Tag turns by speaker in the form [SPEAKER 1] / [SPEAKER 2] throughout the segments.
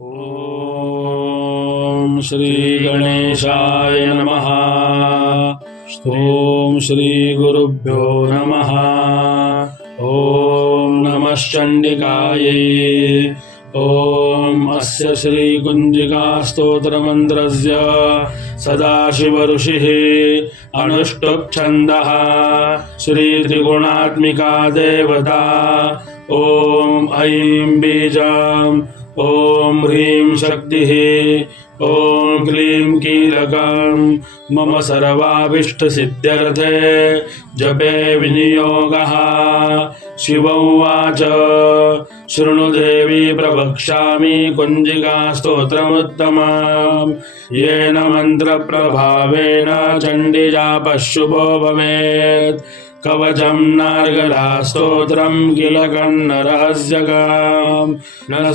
[SPEAKER 1] ॐ श्रीगणेशाय नमः। ॐ श्रीगुरुभ्यो नमः। ॐ नमश्चण्डिकायै। ॐ अस्य श्रीकुञ्जिकास्तोत्रमन्त्रस्य सदाशिवऋषिः अनुष्टुप्छन्दः। श्रीत्रिगुणात्मिका देवता। ॐ ऐं बीजाम् ॐ ह्रीं शक्तिः ॐ क्लीं कीलकं। मम सर्वाभीष्टसिद्ध्यर्थे जपे विनियोगः। शिव उवाच शृणु देवी प्रवक्ष्यामि कुञ्जिकास्तोत्रमुत्तमम् येन मन्त्रप्रभावेन चण्डिजापशुभो भवेत्। कवचं नारगला स्तोत्रं किल कन्नरहस्यकाम् न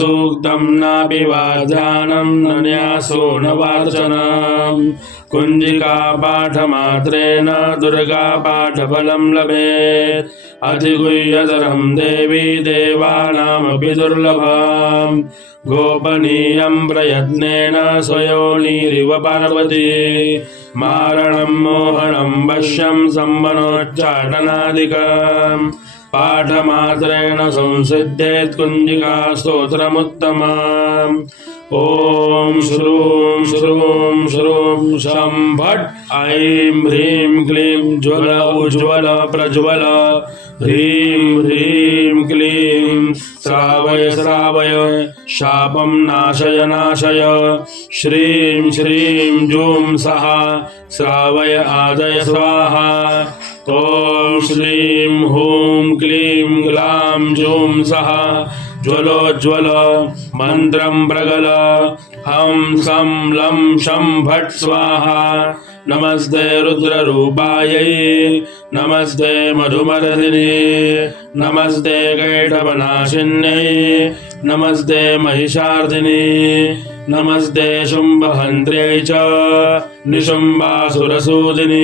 [SPEAKER 1] नापि न न्यासो न वार्चनम्। कुञ्जिकापाठमात्रेण दुर्गापाठफलं लभेत्। अधिगुह्यतरं देवी देवानामपि दुर्लभम्। गोपनीयं प्रयत्नेन स्वयोनिरिव पार्वती। मारणं, मोहनं, वश्यं, सम्मनोच्चाटनादिकम्। पाठमात्रेण संसिद्धेत् कुञ्जिका स्तोत्रमुत्तमम्। ॐ श्रूं श्रूं श्रूं शं ऐं ह्रीं क्लीं ज्वल उज्ज्वल प्रज्वल। ह्रीं ह्रीं क्लीं श्रावय श्रावय, शापं नाशय नाशय। श्रीं श्रीं जूं सः श्रावय आदय स्वाहा। ॐ श्रीं हूँ क्लीं ग्लां जूं सः ज्वलोज्ज्वल मन्त्रं प्रगल। हं सं लं शं भट् स्वाहा। नमस्ते रुद्ररूपायै। नमस्ते मधुमर्दिने। नमस्ते कैटवनाशिन्यै। नमस्ते महिषार्दिने। नमस्ते शुम्भहन्त्र्यै च निशुम्बासुरसूदिने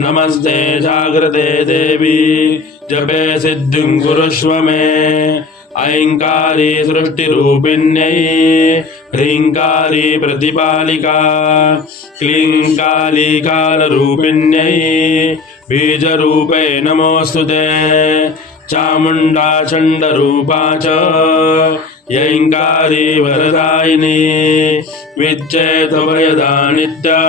[SPEAKER 1] नमस्ते जाग्रते देवी, जपे सिद्धिं कुरुष्व मे। ऐङ्कारी सृष्टिरूपिण्यै, ह्रीङ्कारी प्रतिपालिका क्लीङ्काली कालरूपिण्यै, बीजरूपे नमोऽस्तु ते। चामुण्डा चण्डरूपा च यैङ्कारी वरदायिनी विच्चेतवयदा नित्या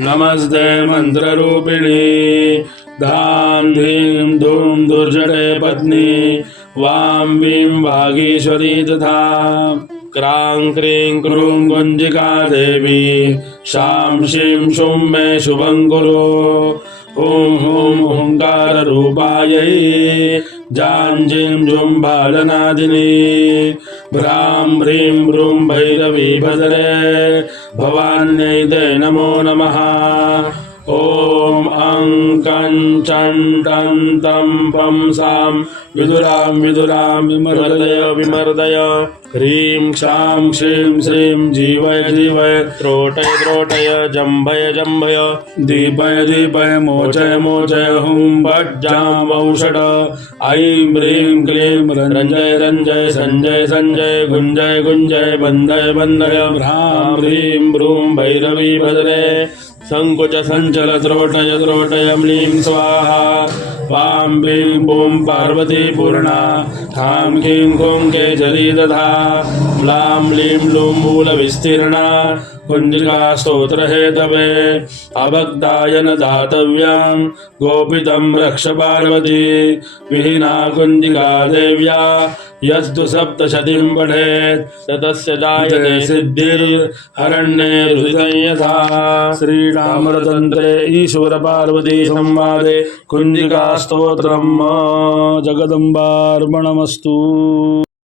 [SPEAKER 1] नमस्ते मन्त्ररूपिणी। धां धीं धूं दुर्जटे पत्नी। वां वीं वागीश्वरी तथा क्रां क्रीं क्रूं गुञ्जिका देवी। शां शीं शुं मे शुभं कुरु ॐ ॐ हुङ्काररूपायै जां जीं जुं बालनादिनी भ्रां ह्रीं भ्रूं भैरवी भद्रे भवान्यै ते नमो नमः। ॐ अं कं चं तं पं सां विदुरां विदुरां विमर्दय विमर्दय। ह्रीं क्षां श्रीं श्रीं, जीवय जीवय त्रोटय त्रोटय जम्भय जम्भय। दीपय दीपय, मोचय मोचय, हुं भट्जां वंषड ऐं ह्रीं क्लीं रञ्जय रञ्जय सञ्जय सञ्जय गुञ्जय गुञ्जय, बन्धय बन्धय। ह्रां ह्रीं भ्रूं भैरवी, भद्रे। सङ्कुच सञ्चल त्रोटय त्रोटय म्लीं स्वाहा। पां बीं पुं पार्वती पूर्णा खां कीं खूं केचरी दधा। म्लां लीं लूँ मूलविस्तीर्णा कुञ्जिका स्तोत्रहेतवे अभक्ताय न दातव्यां गोपितं रक्ष पार्वती। विहीना कुञ्जिका देव्या यस्तु सप्तशतीं पठेत्। ततस्य जायते सिद्धिर्हरण्ये हृदय यथा। श्रीरामतन्त्रे ईश्वरपार्वती संवादे कुञ्जिकास्तोत्रम् जगदम्बार्पणमस्तु।